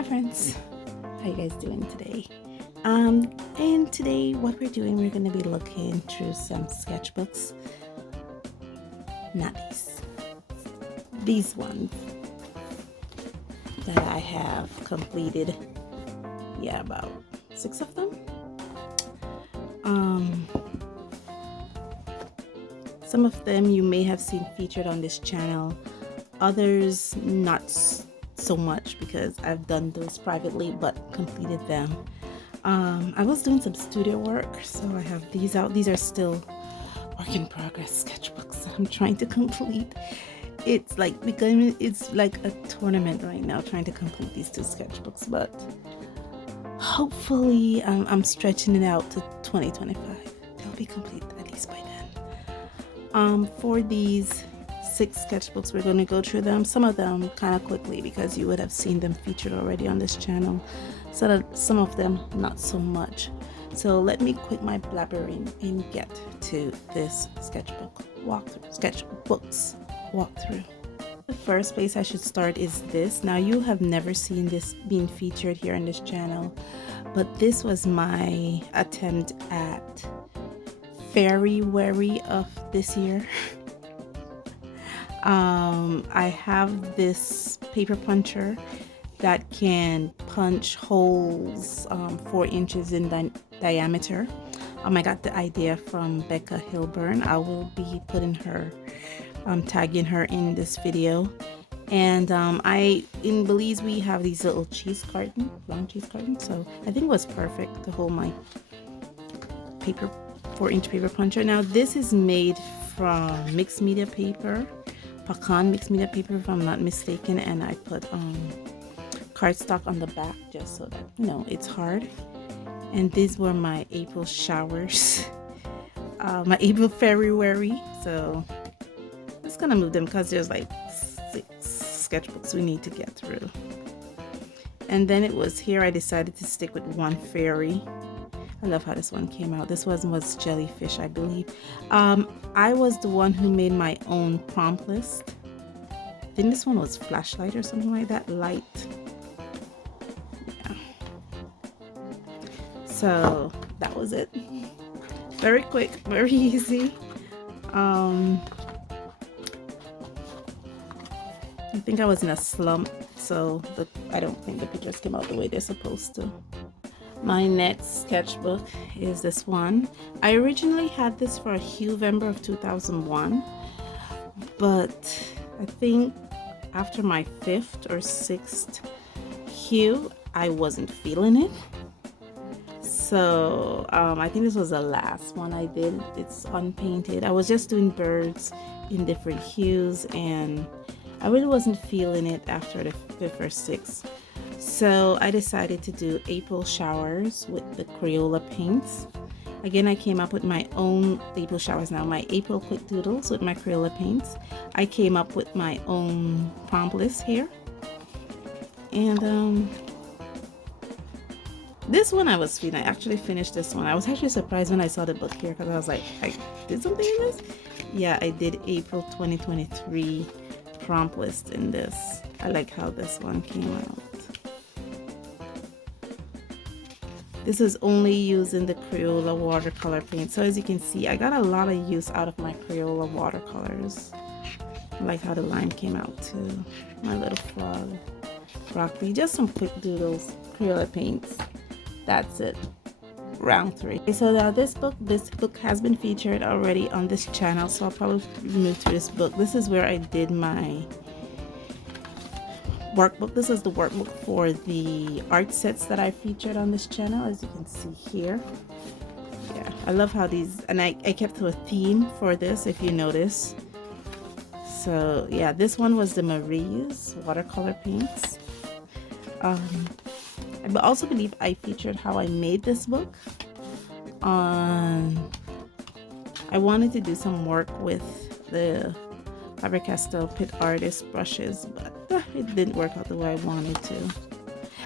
Hi friends, how you guys doing today? And today what we're doing, we're going to be looking through some sketchbooks. Not these ones that I have completed. Yeah, about 6 of them. Some of them you may have seen featured on this channel, others not so much because I've done those privately but completed them. I was doing some studio work, so I have these out. These are still work in progress sketchbooks that I'm trying to complete. It's like a tournament right now trying to complete these 2 sketchbooks, but hopefully I'm stretching it out to 2025. They'll be complete at least by then. For these 6 sketchbooks, we're going to go through them, some of them kind of quickly because you would have seen them featured already on this channel, so that some of them not so much. So let me quit my blabbering and get to this sketchbooks walkthrough. The first place I should start is this. Now, you have never seen this being featured here on this channel, but this was my attempt at February of this year. I have this paper puncher that can punch holes 4 inches in diameter. I got the idea from Becca Hillburn. I will be putting her, tagging her in this video. And in Belize we have these little long cheese carton, so I think it was perfect to hold my 4-inch paper puncher. Now this is made from mixed media paper, pecan mixed media paper if I'm not mistaken, and I put cardstock on the back just so that it's hard. And these were my April showers, my February. So I'm just gonna move them because there's like 6 sketchbooks we need to get through. And then it was here I decided to stick with one fairy. I love how this one came out. This one was jellyfish, I believe. I was the one who made my own prompt list. I think this one was flashlight or something like that. Light. Yeah. So that was it. Very quick, very easy. I think I was in a slump, so I don't think the pictures came out the way they're supposed to. My next sketchbook is this one. I originally had this for a Hillburn of 2001, but I think after my 5th or 6th hue, I wasn't feeling it. So I think this was the last one I did. It's unpainted. I was just doing birds in different hues, and I really wasn't feeling it after the 5th or 6th. So I decided to do April showers with the Crayola paints. Again, I came up with my own April showers now, my April quick doodles with my Crayola paints. I came up with my own prompt list here. And this one I was feeling. I actually finished this one. I was actually surprised when I saw the book here because I was like, I did something in this? Yeah, I did April 2023 prompt list in this. I like how this one came out. This is only using the Crayola watercolor paint. So as you can see, I got a lot of use out of my Crayola watercolors. I like how the line came out too. My little frog, broccoli, just some quick doodles, Crayola paints. That's it. Round 3. So now this book has been featured already on this channel, so I'll probably move to this book. This is where I did my workbook. This is the workbook for the art sets that I featured on this channel, as you can see here. Yeah, I love how these, and I kept to a theme for this, if you notice. So yeah, this one was the Marie's watercolor paints. I also believe I featured how I made this book on, I wanted to do some work with the Faber-Castell Pit Artist brushes, but it didn't work out the way I wanted to.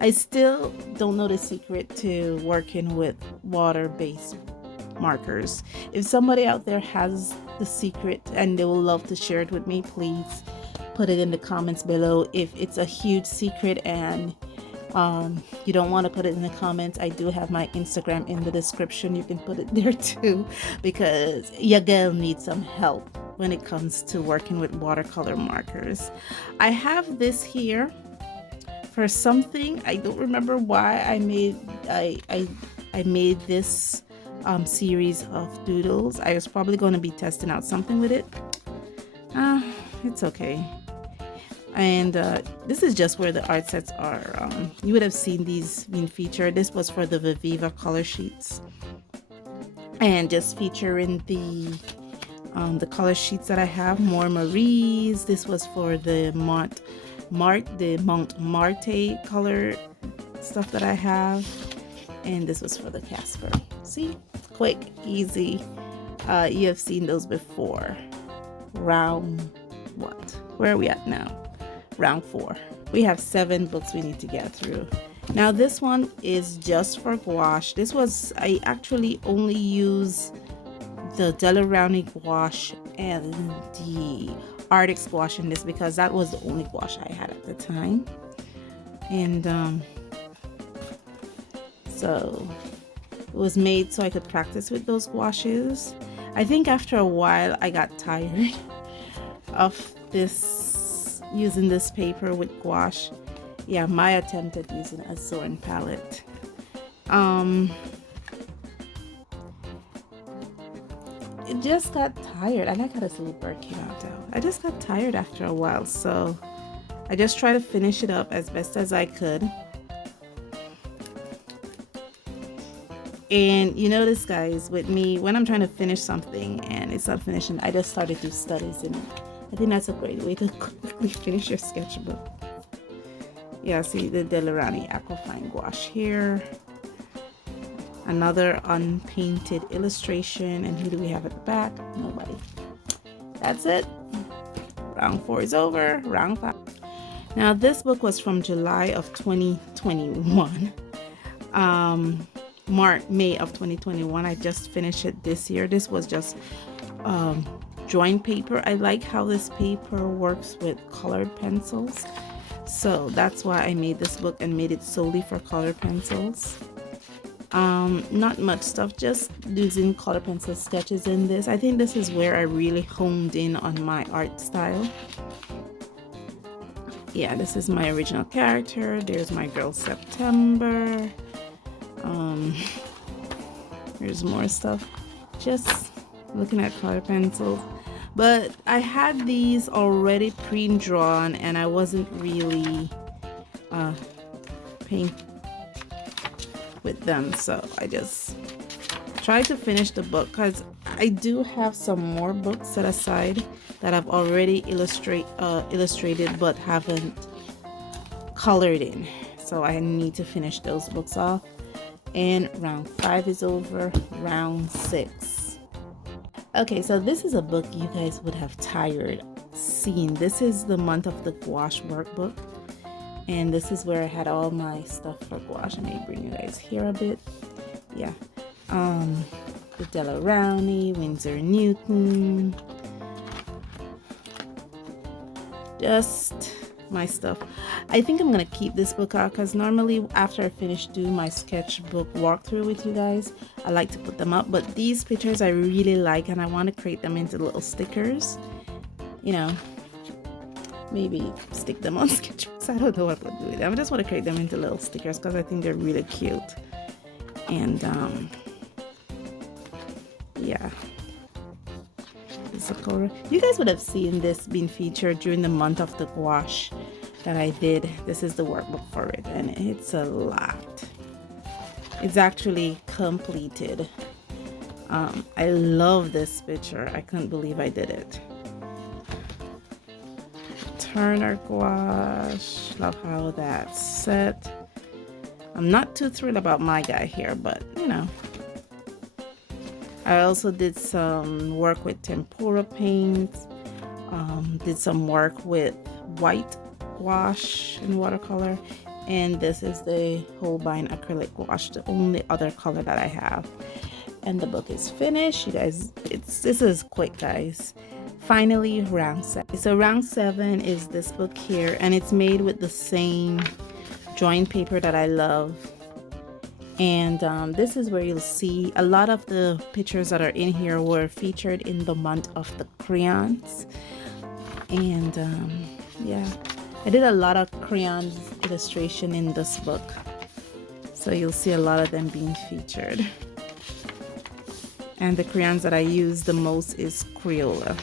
I still don't know the secret to working with water-based markers. If somebody out there has the secret and they will love to share it with me, please put it in the comments below. If it's a huge secret and You don't want to put it in the comments, I do have my Instagram in the description. You can put it there too, because your girl needs some help when it comes to working with watercolor markers. I have this here for something. I don't remember why I made this series of doodles. I was probably going to be testing out something with it. It's okay. And this is just where the art sets are. You would have seen these being featured. This was for the Viviva color sheets, and just featuring the color sheets that I have. More Marie's. This was for the Montmartre color stuff that I have, and this was for the Casper. See, quick, easy. You have seen those before. Round what? Where are we at now? Round 4. We have 7 books we need to get through. Now this one is just for gouache. This was, I actually only use the Della Rowney gouache and the Artix gouache in this because that was the only gouache I had at the time. And so it was made so I could practice with those gouaches. I think after a while I got tired of using this paper with gouache. Yeah, my attempt at using a Zorn palette. It just got tired. I like how this little bird came out though. I just got tired after a while, so I just tried to finish it up as best as I could. And you notice, guys, with me, when I'm trying to finish something and it's not finishing, I just started to do studies in it. I think that's a great way to quickly finish your sketchbook. Yeah, see the Della Rowney Aquafine gouache here. Another unpainted illustration. And who do we have at the back? Nobody. That's it. Round 4 is over. Round 5. Now this book was from July of 2021. May of 2021. I just finished it this year. This was just drawing paper. I like how this paper works with colored pencils, so that's why I made this book and made it solely for colored pencils. Not much stuff, just using color pencil sketches in this. I think this is where I really honed in on my art style. Yeah, this is my original character. There's my girl September. Here's more stuff, just looking at color pencils. But I had these already pre-drawn and I wasn't really paint with them, so I just tried to finish the book because I do have some more books set aside that I've already illustrated but haven't colored in, so I need to finish those books off. And round 5 is over. Round 6. Okay, so this is a book you guys would have tired seeing. This is the month of the gouache workbook, and this is where I had all my stuff for gouache. Let me bring you guys here a bit. Yeah, the Della Rowney, Winsor Newton, just my stuff. I think I'm gonna keep this book out because normally after I finish doing my sketchbook walkthrough with you guys, I like to put them up, but these pictures I really like and I want to create them into little stickers, you know, maybe stick them on sketchbooks. I don't know what to do with them. I just want to create them into little stickers because I think they're really cute. And yeah, you guys would have seen this being featured during the month of the gouache that I did. This is the workbook for it, and it's a lot. It's actually completed. I love this picture. I couldn't believe I did it. Turner gouache. Love how that's set. I'm not too thrilled about my guy here, but you know. I also did some work with tempera paints, did some work with white gouache and watercolor, and this is the Hillburn acrylic gouache, the only other color that I have. And the book is finished, you guys. This is quick, guys. Finally, round 7. So round 7 is this book here, and it's made with the same drawing paper that I love. And this is where you'll see a lot of the pictures that are in here were featured in the month of the crayons. And yeah, I did a lot of crayons illustration in this book, so you'll see a lot of them being featured. And the crayons that I use the most is Crayola.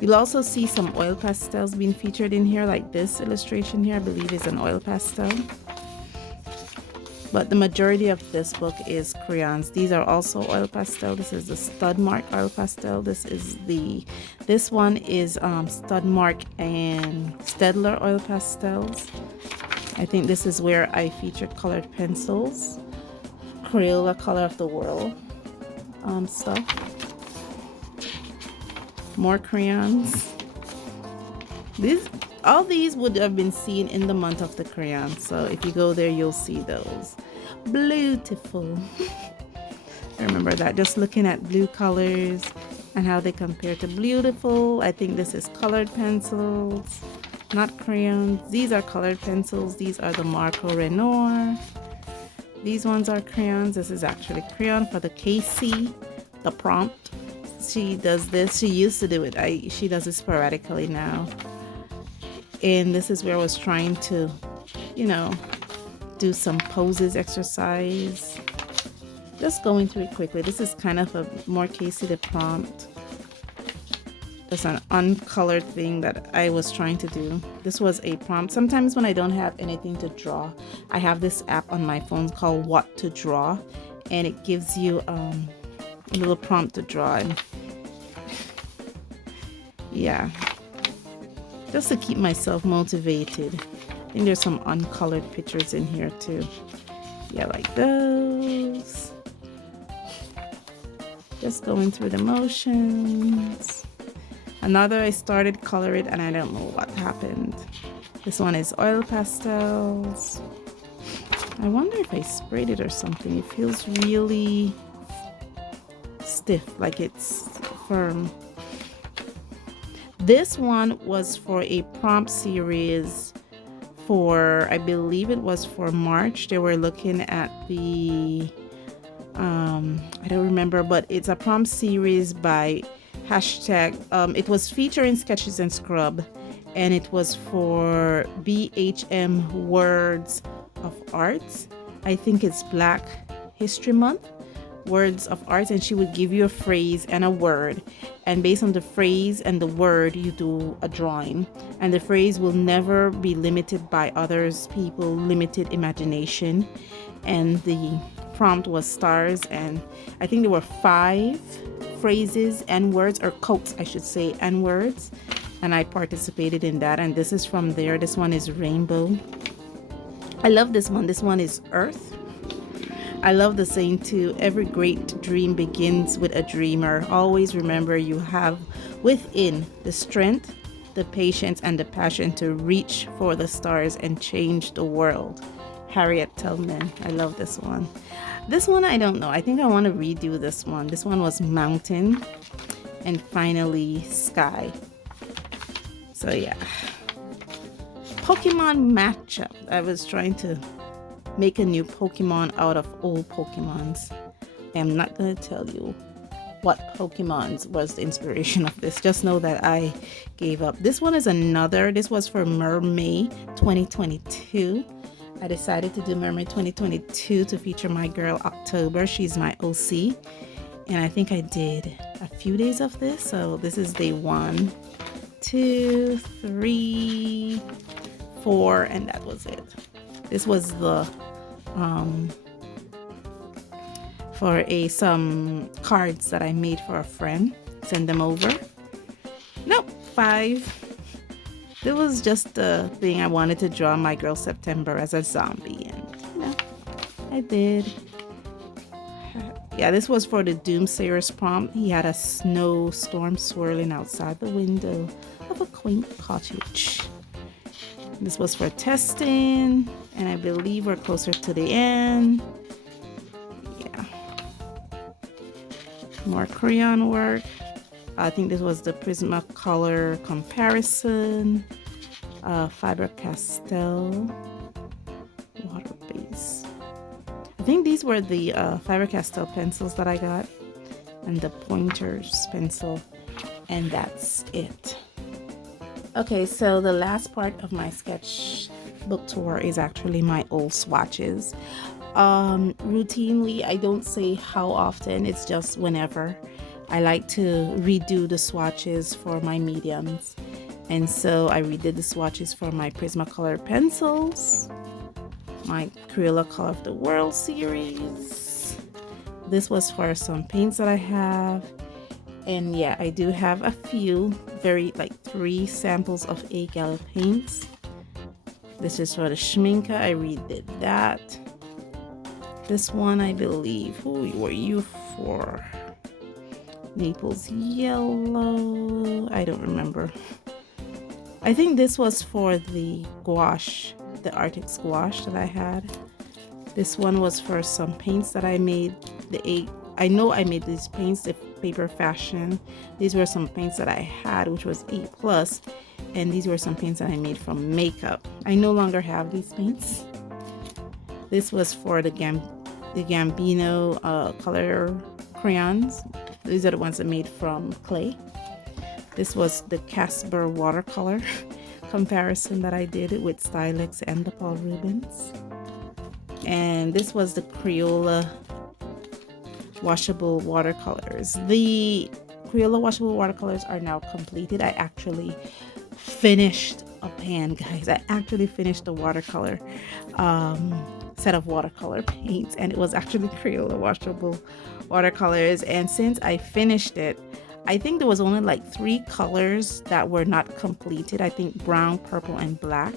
You'll also see some oil pastels being featured in here, like this illustration here, I believe is an oil pastel. But the majority of this book is crayons. These are also oil pastel. This is the Stud Mark oil pastel. This one is Stud Mark and Stedler oil pastels. I think this is where I featured colored pencils, Crayola Color of the World stuff. More crayons. All these would have been seen in the month of the crayons, so if you go there you'll see those. Beautiful. Remember that, just looking at blue colors and how they compare to beautiful. I think this is colored pencils, not crayons. These are colored pencils. These are the Marco Renoir. These ones are crayons. This is actually crayon for the KC, the prompt. She does this. She used to do it. She does it sporadically now. And this is where I was trying to, do some poses exercise. Just going through it quickly. This is kind of a more Casey the prompt. It's an uncolored thing that I was trying to do. This was a prompt. Sometimes when I don't have anything to draw, I have this app on my phone called What to Draw, and it gives you a little prompt to draw. And yeah, just to keep myself motivated. I think there's some uncolored pictures in here too. Yeah, like those. Just going through the motions. Another, I started color it and I don't know what happened. This one is oil pastels. I wonder if I sprayed it or something. It feels really stiff, like it's firm. This one was for a prompt series for, I believe it was for March. They were looking at the, I don't remember, but it's a prompt series by hashtag, it was featuring Sketches and Scrub, and it was for BHM Words of Arts. I think it's Black History Month. Words of Arts, and she would give you a phrase and a word, and based on the phrase and the word you do a drawing, and the phrase will never be limited by others people limited imagination. And the prompt was stars, and I think there were 5 phrases and words, or quotes I should say, and words, and I participated in that. And this is from there. This one is rainbow. I love this one. This one is earth. I love the saying too, every great dream begins with a dreamer. Always remember you have within the strength, the patience, and the passion to reach for the stars and change the world. Harriet Tubman. I love this one. This one, I don't know. I think I want to redo this one. This one was mountain, and finally sky. So yeah. Pokemon matchup. I was trying to make a new Pokemon out of old Pokemons. I am not going to tell you what Pokemons was the inspiration of this. Just know that I gave up. This one is another. This was for Mermaid 2022. I decided to do Mermaid 2022 to feature my girl October. She's my OC. And I think I did a few days of this. So this is day 1, 2, 3, 4, and that was it. This was the for some cards that I made for a friend. Send them over. Nope, 5. It was just a thing I wanted to draw my girl September as a zombie, and I did. Yeah, this was for the Doomsayer's prompt. He had a snowstorm swirling outside the window of a quaint cottage. This was for testing, and I believe we're closer to the end. Yeah. More crayon work. I think this was the Prismacolor comparison. Faber-Castell. think these were the Faber-Castell pencils that I got, and the pointers pencil, and that's it. Okay, so the last part of my sketchbook tour is actually my old swatches. Routinely, I don't say how often, it's just whenever. I like to redo the swatches for my mediums, and so I redid the swatches for my Prismacolor pencils, my Crayola Color of the World series. This was for some paints that I have, and yeah, I do have a few, like 3 samples of A Gala paints. This is for the Schminke, I redid that. This one, I believe, who were you for? Naples Yellow, I don't remember. I think this was for the gouache, the Arctic gouache that I had. This one was for some paints that I made. I know I made these paints, the Paper Fashion. These were some paints that I had, which was A+, and these were some paints that I made from makeup. I no longer have these paints. This was for the Gambino color crayons. These are the ones I made from clay. This was the Casper watercolor comparison that I did with Stylix and the Paul Rubens. And this was the Crayola washable watercolors. The Crayola washable watercolors are now completed. I actually finished a pan, guys. I actually finished a watercolor set of watercolor paints, and it was actually Crayola washable watercolors. And since I finished it, I think there was only like 3 colors that were not completed. I think brown, purple, and black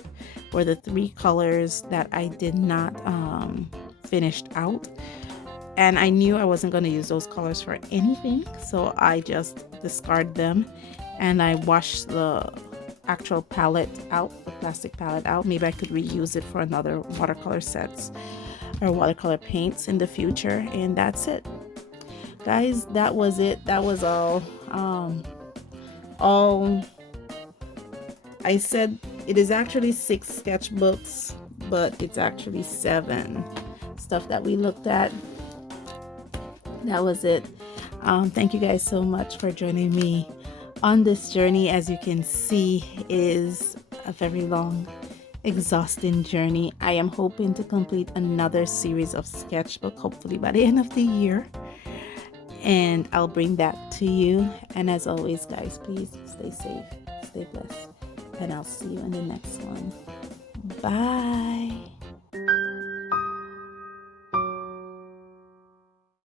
were the 3 colors that I did not finish out. And I knew I wasn't going to use those colors for anything, so I just discarded them, and I washed the actual palette out, the plastic palette out. Maybe I could reuse it for another watercolor sets or watercolor paints in the future. And that's it, guys. That was it. That was all I said. It is actually 6 sketchbooks, but it's actually 7 stuff that we looked at. That was it. Thank you guys so much for joining me on this journey. As you can see, it is a very long, exhausting journey. I am hoping to complete another series of sketchbook, hopefully by the end of the year, and I'll bring that to you. And as always, guys, please stay safe, stay blessed, and I'll see you in the next one. Bye.